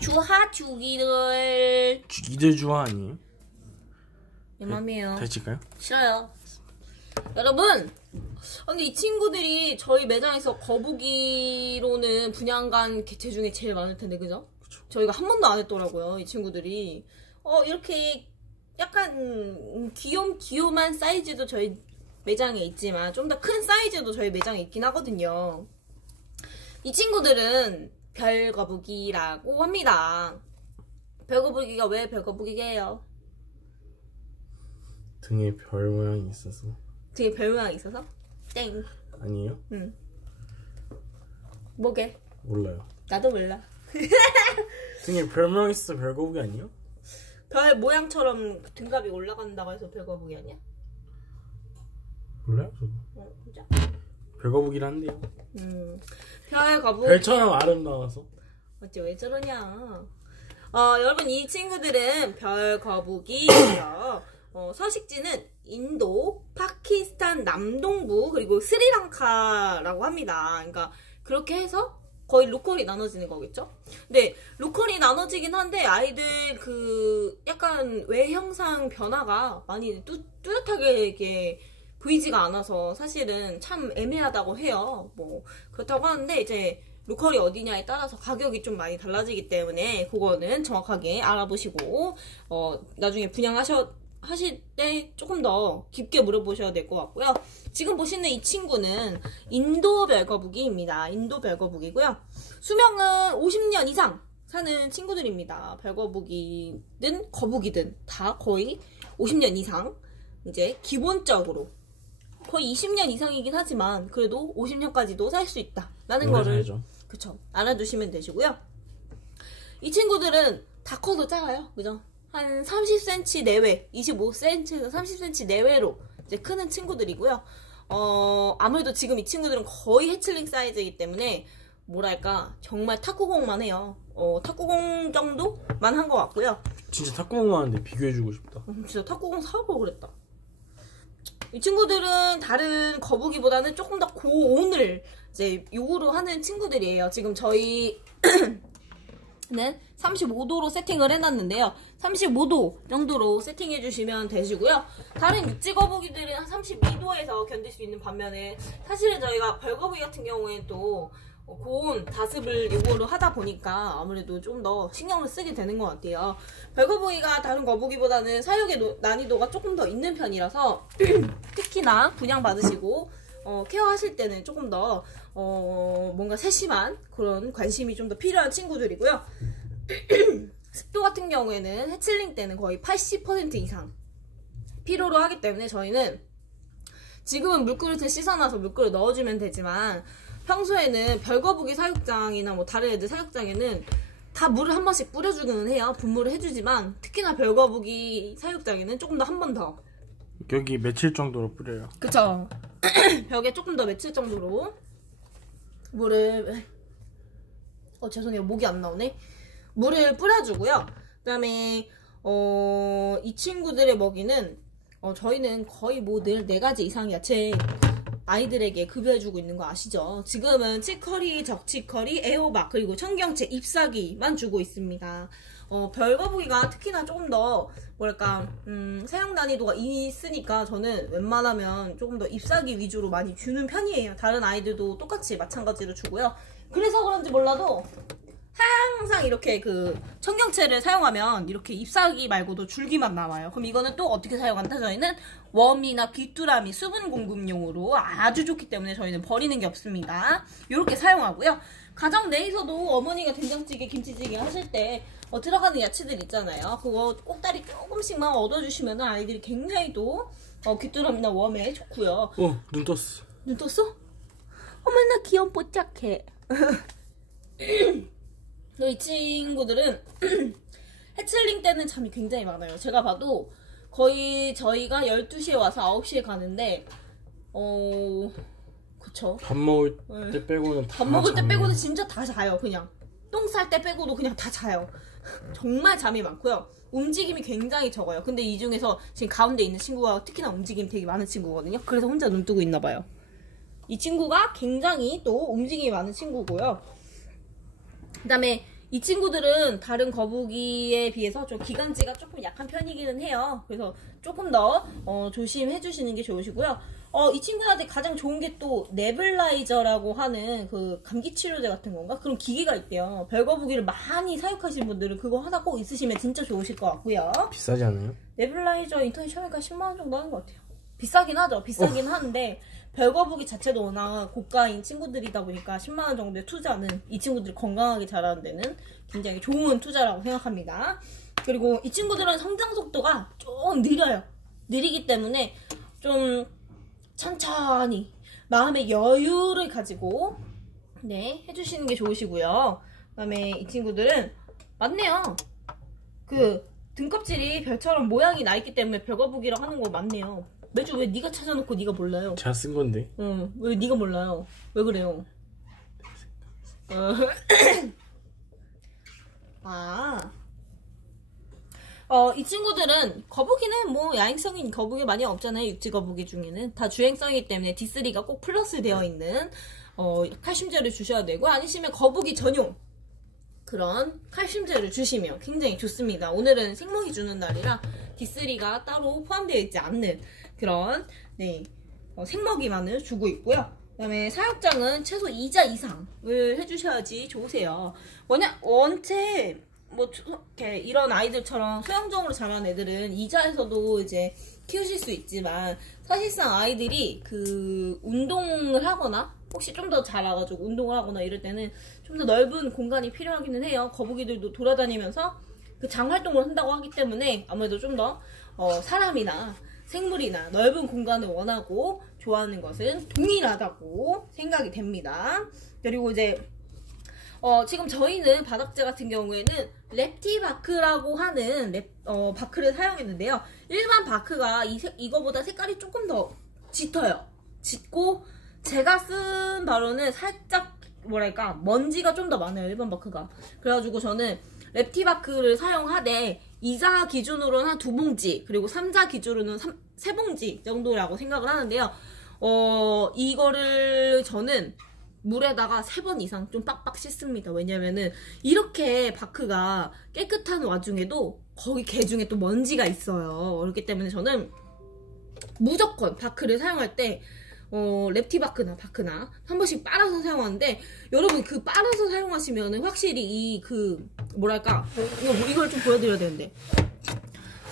주하 주기를 이들 주화 아니에요? 내 맘이에요. 대칠까요? 싫어요. 여러분, 근데 이 친구들이 저희 매장에서 거북이로는 분양간 개체 중에 제일 많을 텐데, 그죠? 저희가 한 번도 안 했더라고요, 이 친구들이. 어, 이렇게 약간 귀염, 귀요만 사이즈도 저희 매장에 있지만, 좀 더 큰 사이즈도 저희 매장에 있긴 하거든요. 이 친구들은 별거북이라고 합니다. 별거북이가 왜 별거북이게요? 등에 별 모양이 있어서 뒤에 별 모양이 있어서? 땡. 아니에요? 응. 뭐게? 몰라요. 나도 몰라. 등에 별 모양 있어서 별거북이 아니에요? 별 모양처럼 등갑이 올라간다고 해서 별거북이 아니야? 몰라요 저도. 어, 진짜? 별거북이란데요. 음. 별 거북이. 별처럼 아름다워서. 어째 왜 저러냐. 어, 여러분, 이 친구들은 별 거북이고요. 어, 서식지는 인도, 파키스탄 남동부, 그리고 스리랑카라고 합니다. 그러니까, 그렇게 해서 거의 로컬이 나눠지는 거겠죠? 근데, 로컬이 나눠지긴 한데, 아이들 그, 약간 외형상 변화가 많이 뚜, 뚜렷하게 이렇게 보이지가 않아서 사실은 참 애매하다고 해요. 뭐, 그렇다고 하는데, 이제, 로컬이 어디냐에 따라서 가격이 좀 많이 달라지기 때문에 그거는 정확하게 알아보시고 어 나중에 분양하셔 하실 때 조금 더 깊게 물어보셔야 될 것 같고요. 지금 보시는 이 친구는 인도 별거북이입니다. 인도 별거북이고요. 수명은 50년 이상 사는 친구들입니다. 별거북이든 거북이든 다 거의 50년 이상 이제 기본적으로 거의 20년 이상이긴 하지만 그래도 50년까지도 살 수 있다라는 거를. 그쵸. 알아두시면 되시고요. 이 친구들은 다 커도 작아요. 그죠? 한 30cm 내외, 25cm에서 30cm 내외로 이제 크는 친구들이고요. 어, 아무래도 지금 이 친구들은 거의 해칠링 사이즈이기 때문에 뭐랄까 정말 탁구공만 해요. 어, 탁구공 정도만 한 것 같고요. 진짜 탁구공 하는데 비교해주고 싶다. 음, 진짜 탁구공 사고 그랬다. 이 친구들은 다른 거북이보다는 조금 더 고온을 이제 요구로 하는 친구들이에요. 지금 저희 는 35도로 세팅을 해놨는데요. 35도 정도로 세팅해 주시면 되시고요. 다른 육지 거북이들은 한 32도에서 견딜 수 있는 반면에 사실은 저희가 벌거북이 같은 경우에 또 고온 다습을 요구를 하다 보니까 아무래도 좀 더 신경을 쓰게 되는 것 같아요. 벌거북이가 다른 거북이보다는 사육의 노- 난이도가 조금 더 있는 편이라서 특히나 분양 받으시고 어, 케어하실 때는 조금 더 어, 뭔가 세심한 그런 관심이 좀 더 필요한 친구들이고요. 습도 같은 경우에는 해칠링 때는 거의 80% 이상 필요로 하기 때문에 저희는 지금은 물그릇에 씻어놔서 물그릇 넣어주면 되지만 평소에는 별거북이 사육장이나 뭐 다른 애들 사육장에는 다 물을 한 번씩 뿌려주기는 해요. 분무를 해주지만 특히나 별거북이 사육장에는 조금 더 한 번 더. 여기 며칠 정도로 뿌려요. 그쵸. 벽에 조금 더 맺힐 정도로 물을 어 죄송해요 목이 안 나오네. 물을 뿌려주고요. 그다음에 어, 이 친구들의 먹이는 어, 저희는 거의 뭐 늘 네 가지 이상 야채 아이들에게 급여해주고 있는 거 아시죠? 지금은 치커리, 적치커리, 애호박 그리고 청경채, 잎사귀만 주고 있습니다. 어, 별거북이가 특히나 조금 더 뭐랄까 음, 사용 난이도가 있으니까 저는 웬만하면 조금 더 잎사귀 위주로 많이 주는 편이에요. 다른 아이들도 똑같이 마찬가지로 주고요. 그래서 그런지 몰라도 항상 이렇게 그 청경채를 사용하면 이렇게 잎사귀 말고도 줄기만 남아요. 그럼 이거는 또 어떻게 사용한다? 저희는 웜이나 귀뚜라미 수분 공급용으로 아주 좋기 때문에 저희는 버리는 게 없습니다. 이렇게 사용하고요. 가정 내에서도 어머니가 된장찌개, 김치찌개 하실 때 어, 들어가는 야채들 있잖아요. 그거 꼭다리 조금씩만 얻어주시면 아이들이 굉장히 또 어, 귀뚜라미나 웜에 좋고요. 어, 눈 떴어. 눈 떴어? 어머나 귀염 뽀짝해. 그리고 이 친구들은 해칠링 때는 잠이 굉장히 많아요. 제가 봐도 거의 저희가 12시에 와서 9시에 가는데 어 그쵸. 밥 먹을 네. 때 빼고는 다밥 먹을 때 빼고는 진짜 다 자요. 그냥 똥 쌀 때 빼고도 그냥 다 자요. 정말 잠이 많고요. 움직임이 굉장히 적어요. 근데 이 중에서 지금 가운데 있는 친구가 특히나 움직임이 되게 많은 친구거든요. 그래서 혼자 눈 뜨고 있나 봐요. 이 친구가 굉장히 또 움직임이 많은 친구고요. 그 다음에 이 친구들은 다른 거북이에 비해서 좀 기관지가 조금 약한 편이기는 해요. 그래서 조금 더 어, 조심해 주시는 게 좋으시고요. 어, 이 친구한테 가장 좋은 게 또 네블라이저라고 하는 그 감기 치료제 같은 건가? 그런 기계가 있대요. 별거북이를 많이 사육하시는 분들은 그거 하나 꼭 있으시면 진짜 좋으실 것 같고요. 비싸지 않아요? 네블라이저 인터넷 처음에가 10만 원 정도 하는 것 같아요. 비싸긴 하죠. 비싸긴 하는데 별거북이 자체도 워낙 고가인 친구들이다 보니까 10만 원 정도의 투자는 이 친구들이 건강하게 자라는 데는 굉장히 좋은 투자라고 생각합니다. 그리고 이 친구들은 성장 속도가 좀 느려요. 느리기 때문에 좀 천천히 마음의 여유를 가지고 네 해주시는 게 좋으시고요. 그다음에 이 친구들은 맞네요. 그 등껍질이 별처럼 모양이 나 있기 때문에 별거북이라고 하는 거 맞네요. 매주 왜 네가 찾아놓고 네가 몰라요? 제가 쓴 건데. 응, 왜 네가 몰라요? 왜 그래요? 어. 아. 어, 이 친구들은 거북이는 뭐 야행성인 거북이 많이 없잖아요. 육지 거북이 중에는 다 주행성이기 때문에 D3가 꼭 플러스 되어 있는 어, 칼슘제를 주셔야 되고 아니시면 거북이 전용 그런 칼슘제를 주시면 굉장히 좋습니다. 오늘은 생먹이 주는 날이라 D3가 따로 포함되어 있지 않는 그런 네, 어, 생먹이만을 주고 있고요. 그 다음에 사육장은 최소 2자 이상을 해주셔야지 좋으세요. 뭐냐 원체 뭐 이렇게 이런 아이들처럼 소형종으로 자란 애들은 이자에서도 이제 키우실 수 있지만 사실상 아이들이 그 운동을 하거나 혹시 좀 더 자라가지고 운동을 하거나 이럴 때는 좀 더 넓은 공간이 필요하기는 해요. 거북이들도 돌아다니면서 그 장 활동을 한다고 하기 때문에 아무래도 좀더 어, 사람이나 생물이나 넓은 공간을 원하고 좋아하는 것은 동일하다고 생각이 됩니다. 그리고 이제 어, 지금 저희는 바닥재 같은 경우에는 랩티 바크라고 하는 랩, 어, 바크를 사용했는데요. 일반 바크가 이, 색- 이거보다 색깔이 조금 더 짙어요. 짙고 제가 쓴 바로는 살짝 뭐랄까 먼지가 좀 더 많아요. 일반 바크가. 그래가지고 저는 랩티 바크를 사용하되 2자 기준으로는 한 두 봉지 그리고 3자 기준으로는 삼- 세 봉지 정도라고 생각을 하는데요. 어, 이거를 저는 물에다가 세 번 이상 좀 빡빡 씻습니다. 왜냐면은 이렇게 바크가 깨끗한 와중에도 거기 개 중에 또 먼지가 있어요. 그렇기 때문에 저는 무조건 바크를 사용할 때 어, 랩티 바크나 바크나 한 번씩 빨아서 사용하는데 여러분 그 빨아서 사용하시면은 확실히 이 그 뭐랄까 이거 뭐- 이걸 좀 보여드려야 되는데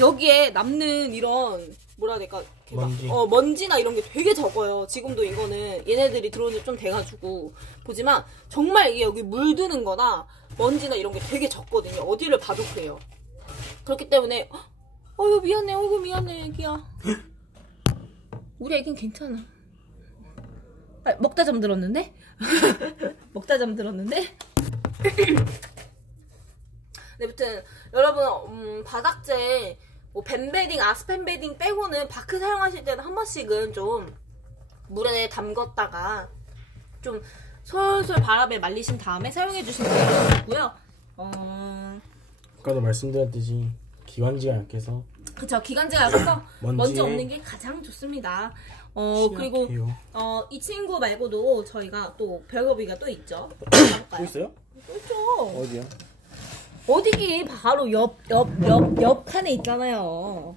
여기에 남는 이런 뭐라 해야 될까 먼지. 어 먼지나 이런 게 되게 적어요. 지금도 이거는 얘네들이 들어온 지 좀 돼가지고 보지만 정말 이게 여기 물드는 거나 먼지나 이런 게 되게 적거든요. 어디를 봐도 그래요. 그렇기 때문에 어유 미안해, 어이구 미안해 애기야. 우리 애긴 괜찮아. 아, 먹다 잠들었는데? 먹다 잠들었는데? 네, 아무튼 여러분 음, 바닥재 뭐 뱀베딩, 아스펜베딩 빼고는 바크 사용하실 때는 한 번씩은 좀 물에 담궜다가 좀 솔솔 바람에 말리신 다음에 사용해 주시면 되고요. 어, 아까도 말씀드렸듯이 기관지가 약해서 그쵸 기관지가 약해서 먼지에 먼지 없는 게 가장 좋습니다. 어 그리고. 어 이 친구 말고도 저희가 또 별거비가 또 있죠. 또? 있어요? 그렇죠. 어디요? 어디기 바로 옆 옆 옆 옆 칸에 있잖아요.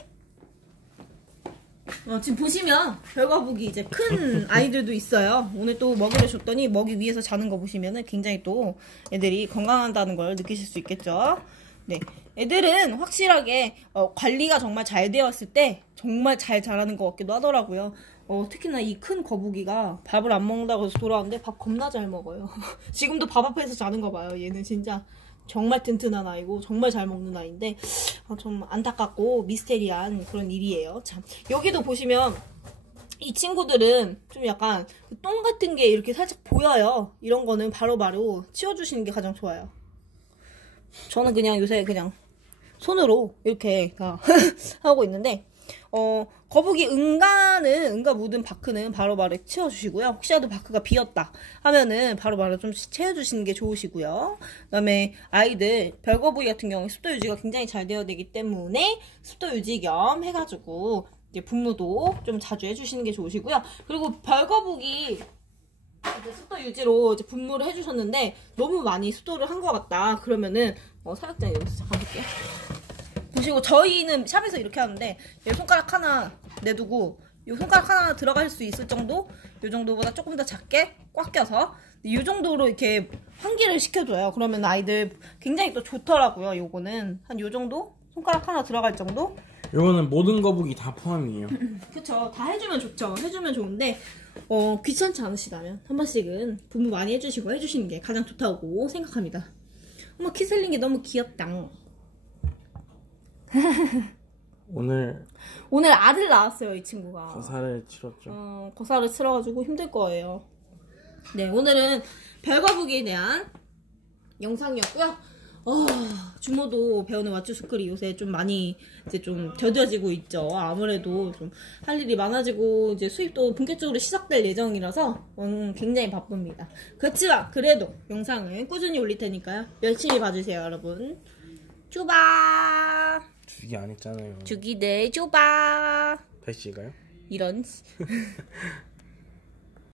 어, 지금 보시면 별거북이 이제 큰 아이들도 있어요. 오늘 또 먹이를 줬더니 먹이 위에서 자는 거 보시면은 굉장히 또 애들이 건강한다는 걸 느끼실 수 있겠죠. 네, 애들은 확실하게 어, 관리가 정말 잘 되었을 때 정말 잘 자라는 것 같기도 하더라고요. 어, 특히나 이 큰 거북이가 밥을 안 먹는다고 해서 돌아왔는데 밥 겁나 잘 먹어요. 지금도 밥 앞에서 자는 거 봐요. 얘는 진짜 정말 튼튼한 아이고 정말 잘 먹는 아이인데 어, 좀 안타깝고 미스테리한 그런 일이에요. 참 여기도 보시면 이 친구들은 좀 약간 그똥 같은 게 이렇게 살짝 보여요. 이런 거는 바로 바로 치워주시는 게 가장 좋아요. 저는 그냥 요새 그냥 손으로 이렇게 다 하고 있는데 어 거북이 응가는 응가 묻은 바크는 바로 바로 치워주시고요. 혹시라도 바크가 비었다 하면은 바로 바로 좀 채워주시는 게 좋으시고요. 그다음에 아이들 별거북이 같은 경우에 습도 유지가 굉장히 잘 되어야 되기 때문에 습도 유지 겸 해가지고 이제 분무도 좀 자주 해주시는 게 좋으시고요. 그리고 별거북이 이제 습도 유지로 이제 분무를 해주셨는데 너무 많이 습도를 한 것 같다. 그러면은 어, 사육장 여기서 잠깐 볼게요. 보시고 저희는 샵에서 이렇게 하는데 이 손가락 하나 내두고 이 손가락 하나 들어갈 수 있을 정도 이 정도보다 조금 더 작게 꽉 껴서 이 정도로 이렇게 환기를 시켜줘요. 그러면 아이들 굉장히 또 좋더라고요. 요거는 한 요 정도 손가락 하나 들어갈 정도 이거는 모든 거북이 다 포함이에요. 그쵸. 다 해주면 좋죠. 해주면 좋은데, 어, 귀찮지 않으시다면, 한 번씩은 분무 많이 해주시고 해주시는 게 가장 좋다고 생각합니다. 어머, 키슬링이 너무 귀엽다. 오늘 오늘 알을 낳았어요, 이 친구가. 거사를 치렀죠. 어, 거사를 치러가지고 힘들 거예요. 네, 오늘은 별거북이에 대한 영상이었고요. 어, 주모도 배우는 왓츠스쿨이 요새 좀 많이 이제 좀 더뎌지고 있죠. 아무래도 좀 할 일이 많아지고 이제 수입도 본격적으로 시작될 예정이라서 음, 굉장히 바쁩니다. 그렇지만 그래도 영상을 꾸준히 올릴 테니까요. 열심히 봐주세요, 여러분. 쭈바 주기 안 했잖아요. 주기네 쭈바 배씨가요? 이런